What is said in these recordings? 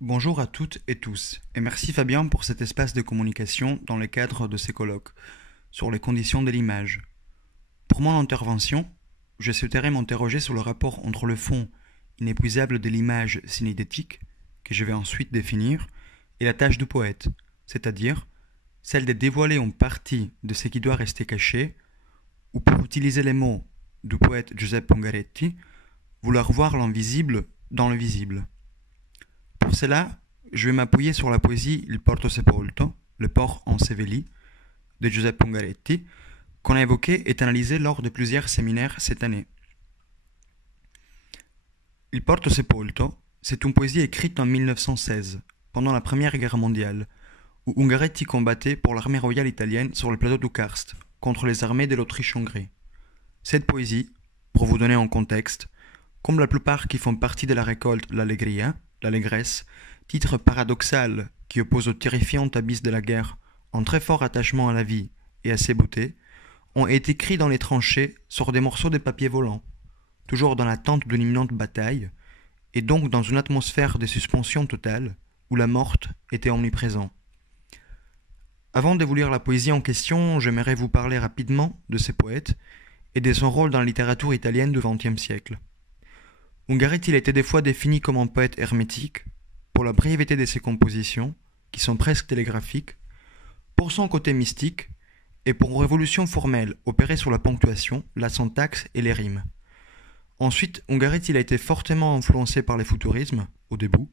Bonjour à toutes et tous, et merci Fabien pour cet espace de communication dans le cadre de ces colloques sur les conditions de l'image. Pour mon intervention, je souhaiterais m'interroger sur le rapport entre le fond inépuisable de l'image synégétique, que je vais ensuite définir, et la tâche du poète, c'est-à-dire celle de dévoiler une partie de ce qui doit rester caché, ou pour utiliser les mots du poète Giuseppe Ungaretti, vouloir voir l'invisible dans le visible. Pour cela, je vais m'appuyer sur la poésie Il Porto Sepolto, le port enseveli, de Giuseppe Ungaretti, qu'on a évoqué et analysé lors de plusieurs séminaires cette année. Il Porto Sepolto, c'est une poésie écrite en 1916, pendant la Première Guerre mondiale, où Ungaretti combattait pour l'armée royale italienne sur le plateau du Karst, contre les armées de l'Autriche-Hongrie. Cette poésie, pour vous donner un contexte, comme la plupart qui font partie de la récolte L'Allegria, l'allégresse, titre paradoxal qui oppose au terrifiant abysse de la guerre un très fort attachement à la vie et à ses beautés, ont été écrits dans les tranchées sur des morceaux de papier volant, toujours dans l'attente d'une imminente bataille, et donc dans une atmosphère de suspension totale où la morte était omniprésente. Avant de vous lire la poésie en question, j'aimerais vous parler rapidement de ces poètes et de son rôle dans la littérature italienne du XXe siècle. Ungaretti a été des fois défini comme un poète hermétique, pour la brièveté de ses compositions, qui sont presque télégraphiques, pour son côté mystique, et pour une révolution formelle opérée sur la ponctuation, la syntaxe et les rimes. Ensuite, Ungaretti a été fortement influencé par le futurisme, au début,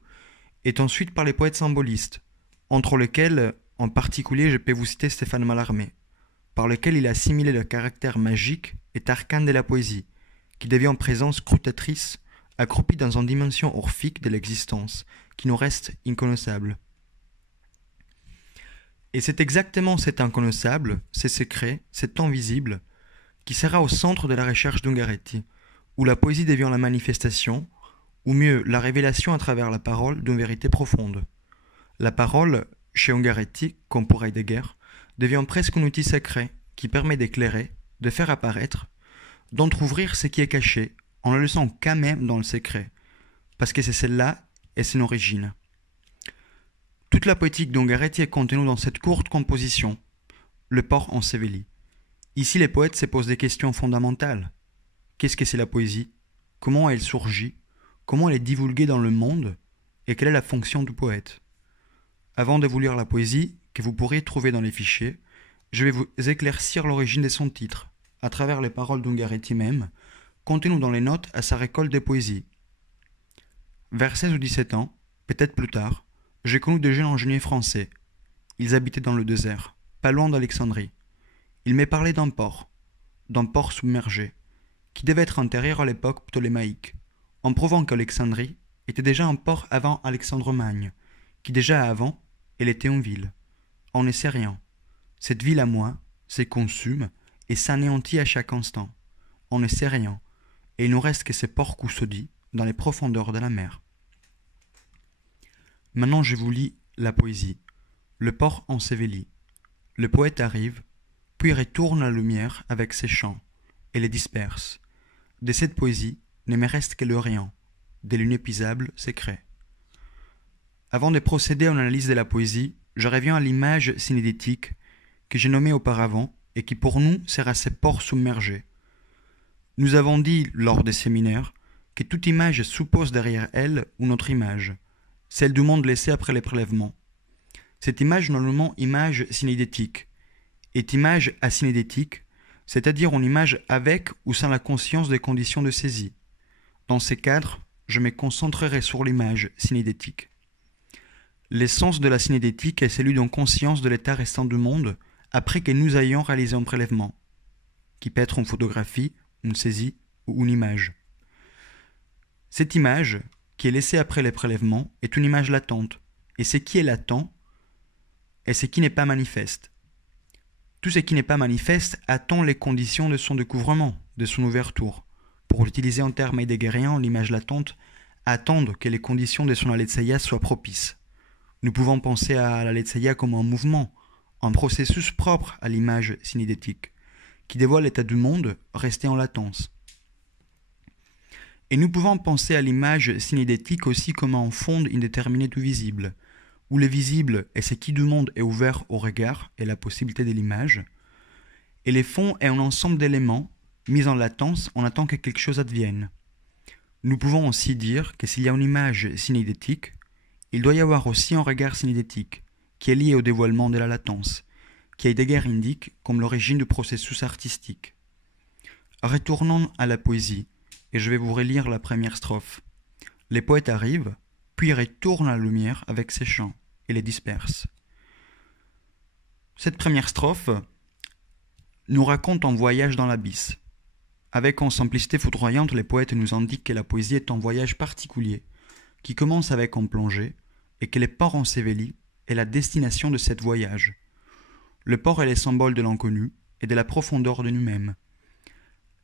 et ensuite par les poètes symbolistes, entre lesquels, en particulier, je peux vous citer Stéphane Mallarmé, par lequel il a assimilé le caractère magique et arcane de la poésie, qui devient en présence scrutatrice, accroupie dans une dimension orphique de l'existence, qui nous reste inconnaissable. Et c'est exactement cet inconnaissable, ces secrets, cet invisible, qui sera au centre de la recherche d'Ungaretti, où la poésie devient la manifestation, ou mieux la révélation à travers la parole d'une vérité profonde. La parole, chez Ungaretti, comme pour Heidegger, devient presque un outil secret qui permet d'éclairer, de faire apparaître, d'entrouvrir ce qui est caché, en le laissant quand même dans le secret, parce que c'est celle-là et c'est l'origine. Toute la poétique d'Ungaretti est contenue dans cette courte composition, le port enseveli. Ici, les poètes se posent des questions fondamentales. Qu'est-ce que c'est la poésie? Comment elle surgit? Comment elle est divulguée dans le monde? Et quelle est la fonction du poète? Avant de vous lire la poésie, que vous pourrez trouver dans les fichiers, je vais vous éclaircir l'origine de son titre, à travers les paroles d'Ungaretti même, contenues dans les notes à sa récolte de poésie. Vers 16 ou 17 ans, peut-être plus tard, j'ai connu de jeunes ingénieurs français. Ils habitaient dans le désert, pas loin d'Alexandrie. Ils me parlaient d'un port submergé, qui devait être antérieur à l'époque ptolémaïque, en prouvant qu'Alexandrie était déjà un port avant Alexandre Magne, qui déjà avant, elle était une ville. On ne sait rien. Cette ville à moi, se consume et s'anéantit à chaque instant. On ne sait rien, et il nous reste que ces ports custodis dans les profondeurs de la mer. Maintenant je vous lis la poésie, le port enseveli. Le poète arrive, puis retourne la lumière avec ses chants, et les disperse. De cette poésie ne me reste que le rien, de l'inépuisable secret. Avant de procéder à une analyse de la poésie, je reviens à l'image synégétique que j'ai nommée auparavant et qui pour nous sert à ces ports submergés. Nous avons dit lors des séminaires que toute image suppose derrière elle une autre image, celle du monde laissé après les prélèvements. Cette image, normalement image synégétique, est image asynégétique, c'est-à-dire une image avec ou sans la conscience des conditions de saisie. Dans ces cadres, je me concentrerai sur l'image synégétique. L'essence de la synégétique est celui d'une conscience de l'état restant du monde après que nous ayons réalisé un prélèvement, qui peut être une photographie, une saisie ou une image. Cette image, qui est laissée après les prélèvements, est une image latente, et ce qui est latent est ce qui n'est pas manifeste. Tout ce qui n'est pas manifeste attend les conditions de son découvrement, de son ouverture. Pour l'utiliser en termes heideggeriens, l'image latente attend que les conditions de son aletheia soient propices. Nous pouvons penser à l'aletheia comme un mouvement, un processus propre à l'image synégétique, qui dévoile l'état du monde resté en latence. Et nous pouvons penser à l'image synégétique aussi comme un fond indéterminé du visible, où le visible est ce qui du monde est ouvert au regard et la possibilité de l'image, et le fond est un ensemble d'éléments mis en latence en attendant que quelque chose advienne. Nous pouvons aussi dire que s'il y a une image synégétique, il doit y avoir aussi un regard synégétique, qui est lié au dévoilement de la latence, qui Heidegger indique comme l'origine du processus artistique. Retournons à la poésie, et je vais vous relire la première strophe. Les poètes arrivent, puis retournent la lumière avec ses chants, et les dispersent. Cette première strophe nous raconte un voyage dans l'abysse. Avec en simplicité foudroyante, les poètes nous indiquent que la poésie est un voyage particulier, qui commence avec un plongée, et que les ports ensevelis est la destination de ce voyage. Le port est le symbole de l'inconnu et de la profondeur de nous-mêmes.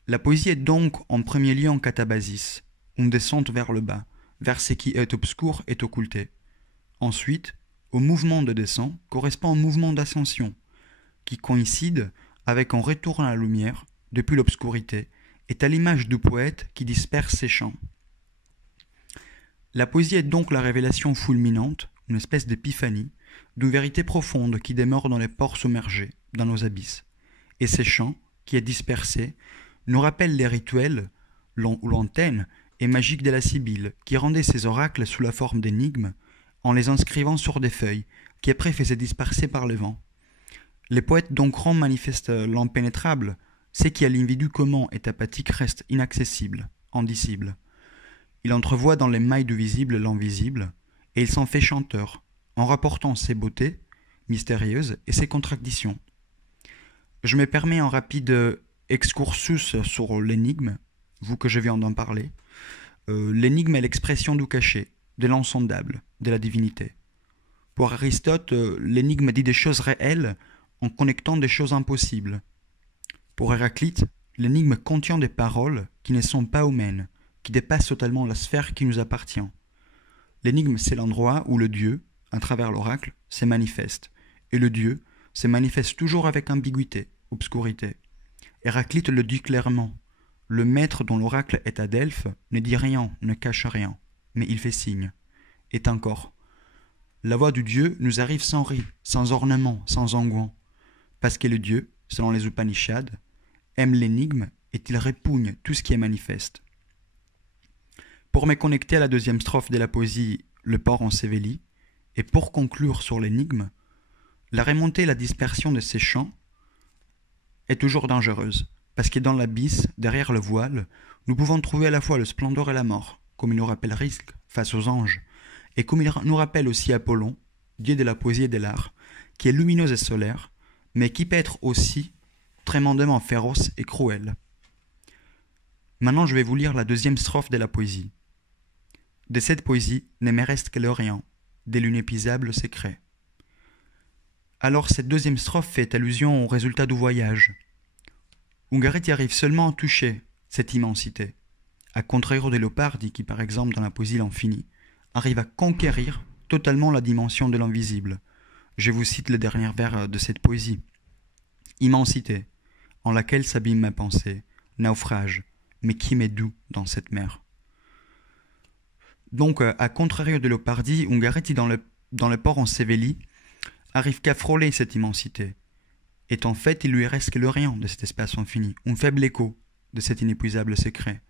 La poésie est donc en premier lieu en catabasis, une descente vers le bas, vers ce qui est obscur et occulté. Ensuite, au mouvement de descente correspond un mouvement d'ascension, qui coïncide avec un retour à la lumière, depuis l'obscurité, est à l'image du poète qui disperse ses chants. La poésie est donc la révélation fulminante, une espèce d'épiphanie, d'une vérité profonde qui demeure dans les ports submergés, dans nos abysses. Et ces chants, qui est dispersé, nous rappellent les rituels, ou l'antenne, et magique de la Sibylle, qui rendait ses oracles sous la forme d'énigmes, en les inscrivant sur des feuilles, qui après faisaient disperser par le vent. Les poètes donc rendent manifeste l'impénétrable, ce qui à l'individu commun et apathique reste inaccessible, indicible. Il entrevoit dans les mailles du visible l'invisible, et il s'en fait chanteur, en rapportant ses beautés mystérieuses et ses contradictions. Je me permets un rapide excursus sur l'énigme, vous que je viens d'en parler. L'énigme est l'expression du cachet, de l'insondable, de la divinité. Pour Aristote, l'énigme dit des choses réelles en connectant des choses impossibles. Pour Héraclite, l'énigme contient des paroles qui ne sont pas humaines, qui dépassent totalement la sphère qui nous appartient. L'énigme, c'est l'endroit où le Dieu, à travers l'oracle, se manifeste. Et le Dieu se manifeste toujours avec ambiguïté, obscurité. Héraclite le dit clairement. Le maître dont l'oracle est à Delphes ne dit rien, ne cache rien, mais il fait signe. Et encore, la voix du Dieu nous arrive sans riz, sans ornement, sans onguent, parce que le Dieu, selon les Upanishads, aime l'énigme et il répugne tout ce qui est manifeste. Pour me connecter à la deuxième strophe de la poésie Le port enseveli, et pour conclure sur l'énigme, la remontée et la dispersion de ces chants est toujours dangereuse, parce que dans l'abysse, derrière le voile, nous pouvons trouver à la fois le splendeur et la mort, comme il nous rappelle Risque face aux anges, et comme il nous rappelle aussi Apollon, dieu de la poésie et de l'art, qui est lumineux et solaire, mais qui peut être aussi tremendement féroce et cruel. Maintenant, je vais vous lire la deuxième strophe de la poésie. De cette poésie ne me reste que l'Orient, de l'inépuisable secret. Alors cette deuxième strophe fait allusion au résultat du voyage. Ungaretti arrive seulement à toucher cette immensité, à contrario de Leopardi qui, par exemple, dans la poésie L'Infini, arrive à conquérir totalement la dimension de l'invisible. Je vous cite le dernier vers de cette poésie. Immensité, en laquelle s'abîme ma pensée, naufrage, mais qui m'est doux dans cette mer. Donc, à contrario de Leopardi, Ungaretti, dans le port enseveli, arrive qu'à frôler cette immensité. Et en fait, il lui reste que le rien de cet espace infini, un faible écho de cet inépuisable secret.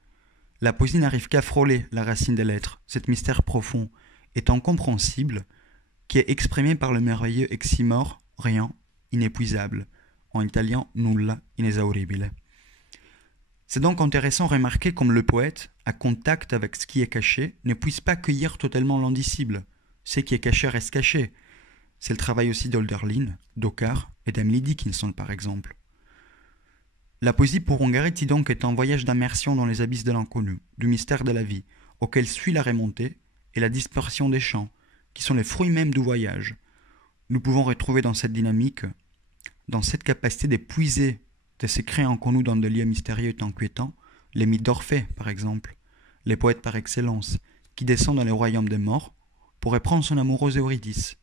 La poésie n'arrive qu'à frôler la racine de l'être, cet mystère profond, est incompréhensible, qui est exprimé par le merveilleux eximore, rien, inépuisable, en italien nulla inesauribile. C'est donc intéressant de remarquer comme le poète, à contact avec ce qui est caché, ne puisse pas cueillir totalement l'indicible. Ce qui est caché reste caché. C'est le travail aussi d'Hölderlin, d'Ockar et d'Emily Dickinson par exemple. La poésie pour Ungaretti donc est un voyage d'immersion dans les abysses de l'inconnu, du mystère de la vie, auquel suit la remontée et la dispersion des chants, qui sont les fruits mêmes du voyage. Nous pouvons retrouver dans cette dynamique, dans cette capacité d'épuiser des secrets inconnus dans des lieux mystérieux et inquiétants, les mythes d'Orphée par exemple, les poètes par excellence, qui descendent dans les royaumes des morts pour reprendre son amoureuse Eurydice.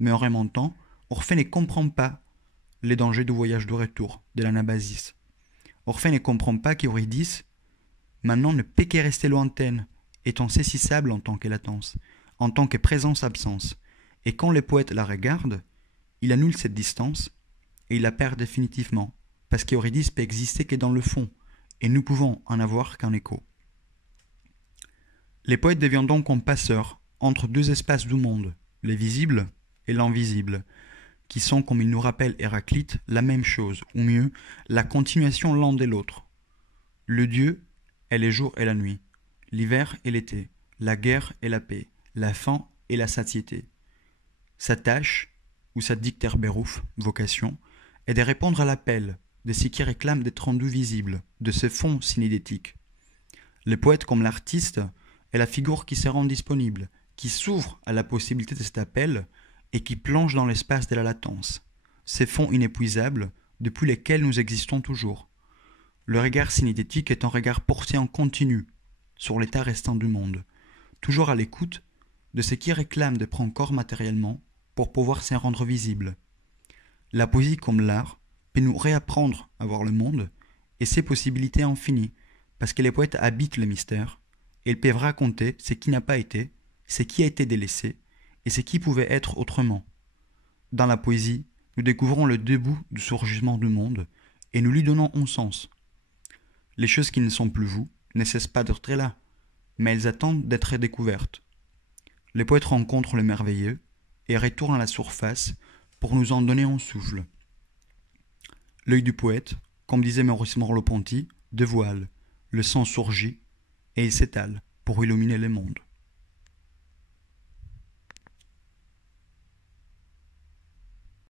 Mais en remontant, Orphée ne comprend pas les dangers du voyage de retour, de l'Anabasis. Orphée ne comprend pas qu'Eurydice maintenant ne peut qu'y rester lointaine, étant saisissable en tant que latence, en tant que présence-absence, et quand le poète la regarde, il annule cette distance, et il la perd définitivement, parce qu'Eurydice peut exister que dans le fond, et nous pouvons en avoir qu'un écho. Les poètes deviennent donc comme passeurs entre deux espaces du monde, les visibles et l'invisible, qui sont, comme il nous rappelle Héraclite, la même chose, ou mieux, la continuation l'un de l'autre. Le Dieu est le jour et la nuit, l'hiver et l'été, la guerre et la paix, la faim et la satiété. Sa tâche, ou sa dicter berouf, vocation, est de répondre à l'appel de ce qui réclame d'être rendu visible, de ce fond synidétique. Le poète comme l'artiste est la figure qui se rend disponible, qui s'ouvre à la possibilité de cet appel et qui plonge dans l'espace de la latence, ces fonds inépuisables depuis lesquels nous existons toujours. Le regard synidétique est un regard porté en continu sur l'état restant du monde, toujours à l'écoute de ce qui réclame de prendre corps matériellement pour pouvoir s'en rendre visible. La poésie comme l'art peut nous réapprendre à voir le monde et ses possibilités infinies, parce que les poètes habitent le mystère, et ils peuvent raconter ce qui n'a pas été, ce qui a été délaissé, et ce qui pouvait être autrement. Dans la poésie, nous découvrons le début du surgissement du monde, et nous lui donnons un sens. Les choses qui ne sont plus vous ne cessent pas d'être là, mais elles attendent d'être découvertes. Les poètes rencontrent le merveilleux, et retournent à la surface pour nous en donner un souffle. L'œil du poète, comme disait Maurice Merleau-Ponty, dévoile, le sang surgit, et il s'étale pour illuminer le monde.